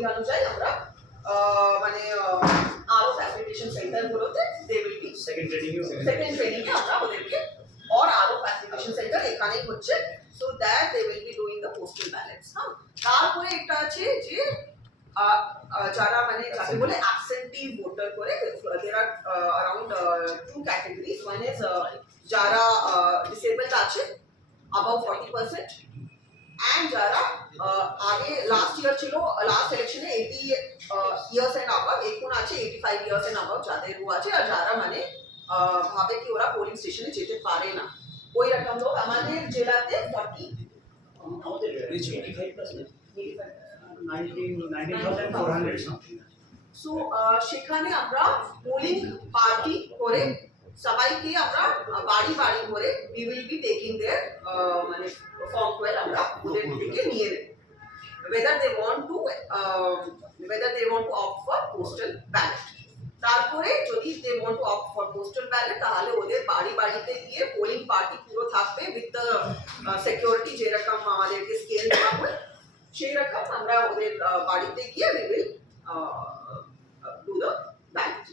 ওই অনুযায়ী আমরা আহ, মানে আহ, আরও facilitation সেন্টারগুলোতে they will be second training second training এ আমরা ওদেরকে और আরও ফ্যাসিলিটেশন সেন্টার এখানেই হচ্ছে so that they will be doing the postal balance হ্যাঁ? তারপরে একটা আছে যে আহ, আহ, যারা মানে যাকে বলে অ্যাবসেন্টি ভোটার করে দের আর around two categories one is যারা ডিসেবলড আছে অ্যাবাউট ফর্টি পার্সেন্ট অ্যান্ড যারা আগে লাস্ট ইয়ার ছিল লাস্ট ইলেকশনে এইটি ইয়ার্স এন্ড আবাব এখন আছে eighty five years and above যাদেরও আছে আর যারা মানে ভাবে কি ওরা পোলিং স্টেশনে যেতে পারে না ওই রকম লোক আমাদের জেলাতে ফর্টি আমাদের 85 প্লাস 19 19400 সামথিং সো সেখানে আমরা পোলিং পার্টি করে সবাইকে আমরা আহ, বাড়ি বাড়ি করে we will be taking their মানে ফর্ম টুয়েলভ আমরা ওদের থেকে নিয়ে নেব। Whether they want to uh, whether they want to opt for postal ballot তারপরে যদি they want to opt for postal ballot তাহলে ওদের বাড়ি বাড়িতে গিয়ে পোলিং পার্টি পুরো থাকবে উইথ দ্য সিকিউরিটি যেরকম আমাদেরকে স্কেল দেওয়া হয় সেই রকম আমরা ওদের আহ, বাড়িতে গিয়ে we will do the ballot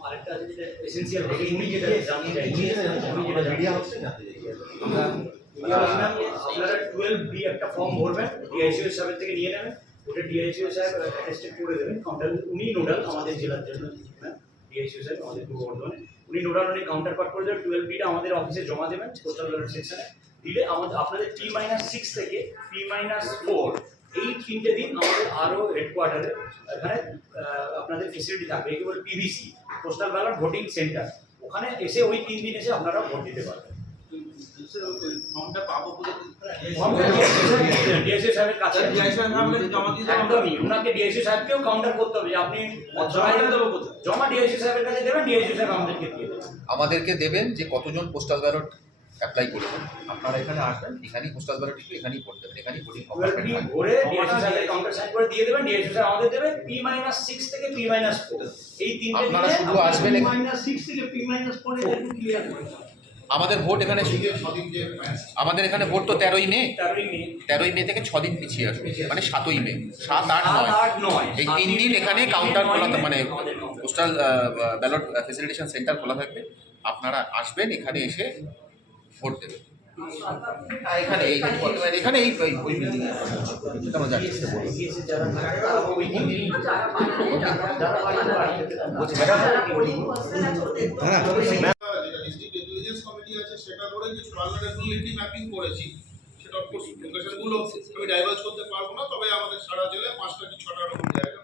আরেকটা যেটা এসেনশিয়াল উনি যেটা জানতে চাইছি উনি যেটা মিডিয়া জানতে হচ্ছে আমরা আপনারা টুয়েলভ বি একটা ফর্ম ভরবেন ডিআইসিও থেকে নিয়ে নেবেন ওটা ডিআইসিও সাহেব অ্যাটেস্টেড করে দেবেন কাউন্টার উনি নোডাল আমাদের জেলার জন্য ডিআইসিও সাহেব আমাদের পূর্ব বর্ধমানে উনি নোডাল উনি কাউন্টার পার্ট করে দেবেন টুয়েলভ বিটা আমাদের অফিসে জমা দেবেন পোস্টাল ব্যালট সেকশনে দিলে আমাদের আপনাদের টি মাইনাস সিক্স থেকে পি মাইনাস ফোর এই তিনটে দিন আমাদের আরও হেডকোয়ার্টারে এখানে আপনাদের ফেসিলিটি থাকবে একে বলে PVC postal ballot voting centre ওখানে এসে ওই তিন দিন এসে আপনারা ভোট দিতে পারবেন ফর্মটা পাবো বলে সাহেবের কাছে DSI সাহেব আমাকে জমা দিতে হবে। একদমই ওনাকে ডিএসএ সাহেবকেও কাউন্টার করতে হবে যে আপনি জমাটা দেবো কোথায়? জমা ডিএসএ সাহেবের কাছে দেবেন ডিএসএ সাহেব আমাদেরকে দিয়ে দেবেন আমাদেরকে দেবেন যে কতজন পোস্টাল ব্যালট অ্যাপ্লাই করেছেন আপনারা এখানে আসবেন এখানেই পোস্টাল ব্যালট একটু এখানেই ভোট দেবেন এখানেই ভোটিং ভরে কাউন্টার সাইন করে দিয়ে দেবেন আমাদের দেবে পি মাইনাস সিক্স থেকে পি মাইনাস ফোর এই তিনটে আপনারা শুধু আসবেন মাইনাস সিক্স থেকে পি মাইনাস ফোর একটু ক্লিয়ার করে আমাদের ভোট এখানে আমাদের এখানে ভোট তো তেরোই মে। তেরোই মে। থেকে ছদিন পিছিয়ে আসবে মানে সাতই মে সাত আট নয়। এই তিন দিন এখানে কাউন্টার খোলা মানে পোস্টাল ব্যালট ফেসিলিটেশন সেন্টার খোলা থাকবে। আপনারা আসবেন এখানে এসে ভোট হ্যাঁ, এখানে এখানে এই ওই- বিল্ডিং যাচ্ছি সেটা কিছু ভালনারেবিলিটি ম্যাপিং করেছি। সেটা অফকোর্স লোকেশনগুলো আমি ডাইভার্জ করতে পারব না তবে আমাদের সারা জেলায় পাঁচটা কি ছটা রকম জায়গা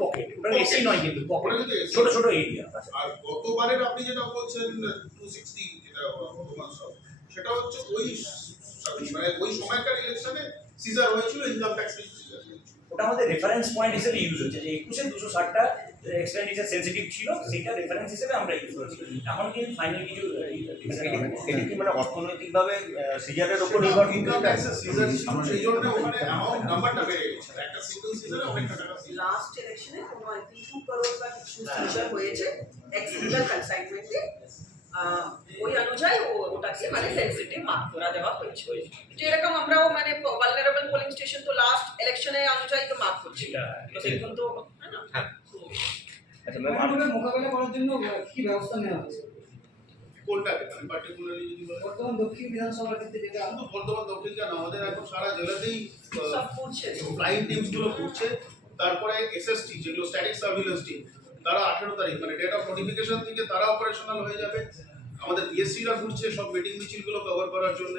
পকেট নয় কিন্তু ওটা পকেট ছোট ছোট এরিয়া আর গতবারের আপনি যেটা বলছেন টু সিক্সটি যেটা সেটা হচ্ছে ওই মানে ওই সময়কার ইলেকশনে সিজার হয়েছিল ইনকাম ট্যাক্স সিজার ওটা আমাদের রেফারেন্স পয়েন্ট হিসেবে ইউজ হচ্ছে যে একুশে দুশো ষাটটা এক্সপেন্ডিচার সেন্সিটিভ ছিল সেটা রেফারেন্স হিসেবে আমরা ইউজ করছি। এখন কিন্তু ফাইনাল কিছু এটি কি মানে অর্থনৈতিকভাবে সিজারের উপর নির্ভর ইনকাম ট্যাক্সের সিজার সেই জন্য ওখানে অ্যামাউন্ট নাম্বারটা বেড়ে গেছে। একটা সিঙ্গেল সিজারে অনেকটা টাকা সিজার লাস্ট ইলেকশনে কোনো আই থিঙ্ক টু করোড় বা কিছু সিজার হয়েছে এক সিঙ্গেল কনসাইনমেন্টে ওই অনুযায়ী ওটাকে মানে সেন্সিটিভ মার্ক করা দেওয়া হয়েছে যেরকম আমরাও মানে ভালনারেবল পোলিং স্টেশন তো লাস্ট ইলেকশনে অনুযায়ী তো মার্ক করছি। তো সেরকম তো হয় আচ্ছা ম্যাম মোকাবেলা করার জন্য কি ব্যবস্থা নেওয়া হচ্ছে? কোনটাকে আমি পার্টিকুলারলি যদি বর্তমান দক্ষিণ বিধানসভার ক্ষেত্রে যেটা শুধু বর্ধমান দক্ষিণ কেন আমাদের এখন সারা জেলাতেই করছে ফ্লাইং টিমসগুলো ঘুরছে তারপরে এসএসটি যেগুলো স্ট্যাটিক সার্ভিলেন্স টিম তারা আঠেরো তারিখ মানে ডেট অফ নোটিফিকেশন থেকে তারা অপারেশনাল হয়ে যাবে। আমাদের বিএসসিরা ঘুরছে সব মিটিং মিছিলগুলো কভার করার জন্য।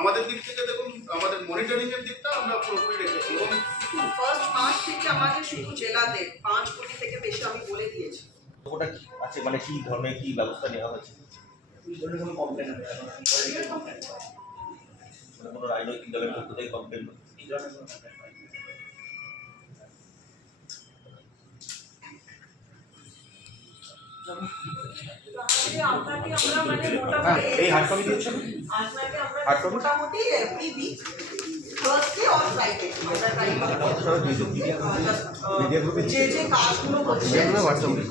আমাদের দিক থেকে দেখুন আমাদের মনিটরিং এর দিকটা আমরা পুরোপুরি রেখেছি এবং ফার্স্ট মার্চ থেকে আমাদের শুধু জেলাতে পাঁচ কোটি থেকে বেশি আমি বলে দিয়েছি। ওটা কি আছে? মানে কি ধরনের কি ব্যবস্থা নেওয়া হয়েছে? এই ধরনের কোনো কমপ্লেন হবে মানে কোনো রাজনৈতিক দলের পক্ষ থেকে কমপ্লেন এই হার্ড কপি? মোটামুটি অর ফ্রাইডে যে যে কাজগুলো হচ্ছে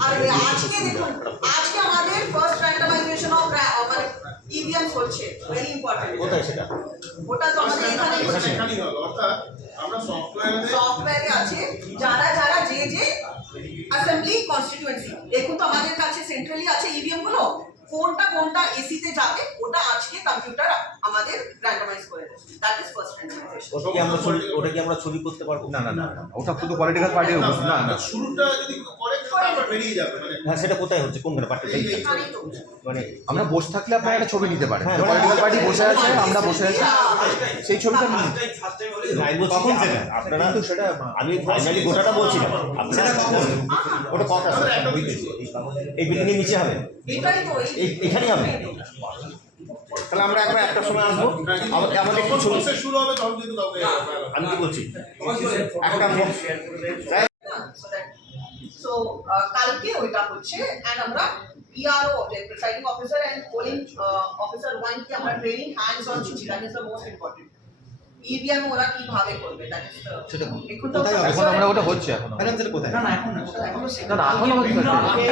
আর আজকে দেখুন আজকে আজকে আমাদের ফার্স্ট র্যান্ডমাইজেশন অফ মানে ইভিএম হচ্ছে ভেরি ইম্পর্টেন্ট কোথায় সেটা? ওটা তো আমাদের আমরা সফটওয়্যারে সফটওয়্যারে আছে। যারা যারা যে যে দেখুন তো আমাদের কাছে সেন্ট্রালি আছে ইভিএমগুলো? কোনটা কোনটা এসিতে যাবে ওটা আজকে কম্পিউটার আমাদের র্যান্ডমাইজ করে দেবে দ্যাট ইজ ফার্স্ট র্যান্ডমাইজেশন ওটা কি আমরা ছবি ওটা কি আমরা ছবি করতে পারব না না না ওটা শুধু পলিটিক্যাল পার্টির উপর না না শুরুটা যদি করে তারপর বেরিয়ে যাবে মানে হ্যাঁ সেটা কোথায় হচ্ছে কোনখানে পার্টি তো মানে আমরা বসে থাকলে আপনারা একটা ছবি নিতে পারেন হ্যাঁ, পলিটিক্যাল পার্টি বসে আছে আমরা বসে আছি সেই ছবিটা নিন কখন সেটা? আপনারা কিন্তু সেটা আমি ফাইনালি গোটাটা বলছি না আপনারা ওটা কত আমাদের একটা এই বিল্ডিং নিচে হবে এটাই তো এখানেই হবে। তাহলে আমরা একবার একটা সময় আসব। আমাদের একটু শুরু হবে তখন কিন্তু আমি কি বলছি? একটা সো কালকে ওইটা হচ্ছে এন্ড আমরা officer and polling officer one কি আমরা ট্রেনিং হ্যান্ডস অন চিঠি that is the most important EVM ওরা কীভাবে করবে দ্যাট ইজ সেটা এখন তো কোথায় হবে? এখন আমরা ওটা হচ্ছে এখন। ম্যাডাম সেটা কোথায়? না না এখন না এখনও না, না, এখনও হচ্ছে কালকে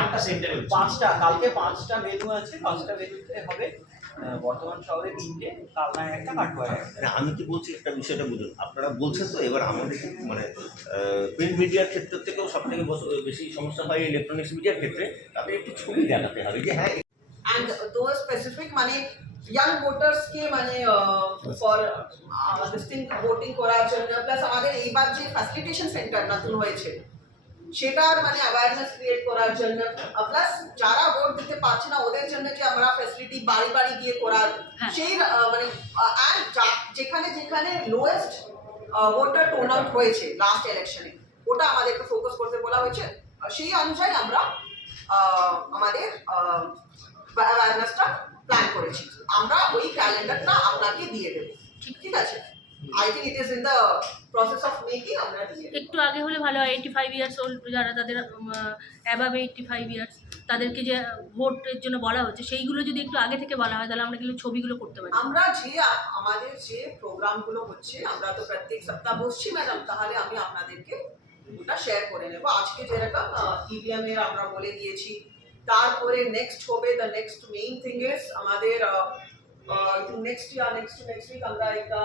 আটটা সেন্টারে পাঁচটা কালকে পাঁচটা ভেন্যু আছে পাঁচটা ভেন্যুতে হবে বর্তমান শহরে তিনটে কালনায় একটা কাটোয়ায় একটা। না, আমি কি বলছি একটা বিষয়টা বুঝুন। আপনারা বলছেন তো এবার আমাদের মানে প্রিন্ট মিডিয়ার ক্ষেত্র থেকেও সব থেকে বেশি সমস্যা হয় ইলেকট্রনিক্স মিডিয়ার ক্ষেত্রে তাদের একটু ছবি দেখাতে হবে যে হ্যাঁ specific মানে young voters কে মানে ফর দিস থিং ভোটিং করার জন্য প্লাস আমাদের এইবার যে ফ্যাসিলিটেশন সেন্টার নতুন হয়েছে সেটার মানে অ্যাওয়ারনেস ক্রিয়েট করার জন্য প্লাস যারা ভোট দিতে পারছে না ওদের জন্য যে আমরা ফ্যাসিলিটি বাড়ি বাড়ি গিয়ে করার সেই মানে অ্যান্ড যেখানে যেখানে লোয়েস্ট ভোটার টোন আউট হয়েছে লাস্ট ইলেকশনে ওটা আমাদেরকে ফোকাস করতে বলা হয়েছে সেই অনুযায়ী আমরা আমাদের অ্যাওয়ারনেসটা প্ল্যান করেছি। আমরা ওই ক্যালেন্ডারটা আপনাকে দিয়ে দেবো। ঠিক ঠিক আছে? I think it is in the process of making আমরা দিয়ে একটু আগে হলে ভালো হয়। এইটি ফাইভ ইয়ার্স ওল্ড যারা তাদের অ্যাবাভ এইটটি ফাইভ ইয়ার্স তাদেরকে যে ভোটের জন্য বলা হচ্ছে সেইগুলো যদি একটু আগে থেকে বলা হয় তাহলে আমরা কিন্তু ছবিগুলো করতে পারি। আমরা যে আমাদের যে প্রোগ্রামগুলো হচ্ছে আমরা তো প্রত্যেক সপ্তাহ বসছি ম্যাডাম তাহলে আমি আপনাদেরকে ওটা শেয়ার করে নেব। আজকে যেরকম ইভিএম এর আমরা বলে দিয়েছি তারপরে নেক্সট হবে the next main thing is আমাদের next year next next week আমরা একটা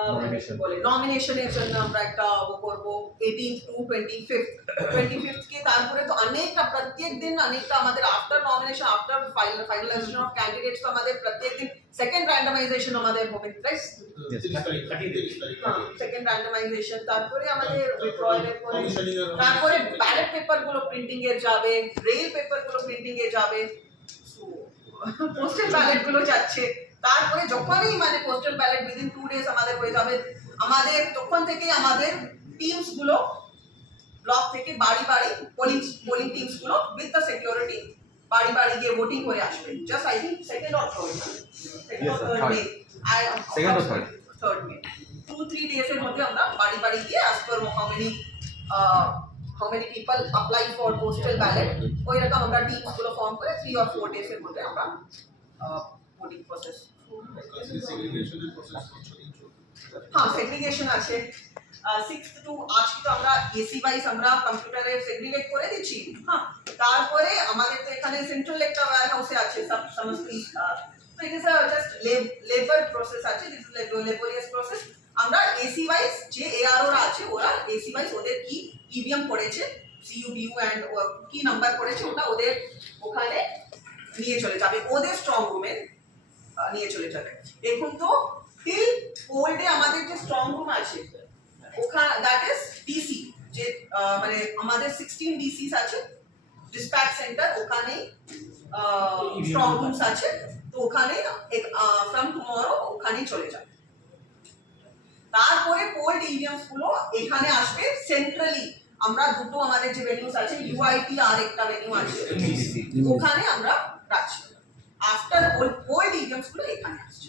বলে নমিনেশনের জন্য আমরা একটা ও করব eighteen to twenty fifth twenty fifth কে তারপরে তো অনেকটা প্রত্যেক দিন অনেকটা আমাদের after nomination after finalisation of candidates তো আমাদের প্রত্যেক দিন সেকেন্ড র্যান্ডমাইজেশন আমাদের হবে রাইট সেকেন্ড র্যান্ডমাইজেশন তারপরে আমাদের উইথড্রয়ালের পরে তারপরে ব্যালট পেপারগুলো প্রিন্টিং এর যাবে রেল পেপারগুলো প্রিন্টিং এ যাবে পোস্টাল ব্যালটগুলো যাচ্ছে। তারপরে যখনই মানে postal ballot within two days আমাদের হয়ে যাবে আমাদের তখন থেকেই আমাদের টিমসগুলো ব্লক থেকে বাড়ি বাড়ি পোলিং পোলিং টিমসগুলো উইথ দ্য সিকিউরিটি বাড়ি বাড়ি গিয়ে ভোটিং হয়ে আসবে। Just I think second or third second Yes, or third may I? Third two three days এর মধ্যে আমরা বাড়ি বাড়ি গিয়ে as per how many how many people apply for postal ballot ওই রকম আমরা টিমসগুলো ফর্ম করে থ্রি অর ফোর ডেজ এর মধ্যে আমরা ভোটিং প্রসেস হ্যাঁ সেগ্রিগেশন আছে। সিক্স টু আজকে তো আমরা এসি ওয়াইজ আমরা কম্পিউটারে সেগ্রিগেট করে দিচ্ছি। হ্যাঁ তারপরে আমাদের তো এখানে সেন্ট্রাল একটা ওয়্যার হাউসে আছে সব সমস্ত জাস্ট লেবার প্রসেস আছে দিস লেবোরিয়াস প্রসেস আমরা এসি ওয়াইজ যে এআরওরা আছে, ওরা এসি ওয়াইজ ওদের কি ইভিএম পড়েছে সিইউ বিউ অ্যান্ড কি নাম্বার পড়েছে ওটা ওদের ওখানে নিয়ে চলে যাবে। ওদের স্ট্রং রুমে নিয়ে চলে যাবে। দেখুন তো টিল ওল্ডে আমাদের যে স্ট্রং রুম আছে ওখানে দ্যাট ইজ ডিসি যে মানে আমাদের সিক্সটিন ডিসিস আছে ডিসপ্যাচ সেন্টার ওখানেই স্ট্রং রুমস আছে তো ওখানে ফ্রম টুমরো ওখানেই চলে যাবে। তারপরে কোল্ড ইভিএমসগুলো এখানে আসবে সেন্ট্রালি আমরা দুটো আমাদের যে ভেনিউস আছে ইউআইটি আর একটা ভেনিউ আছে ওখানে আমরা রাখছি। আফটার কোল্ড ইভিএমসগুলো এখানে আসছে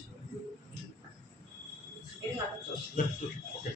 Any other question?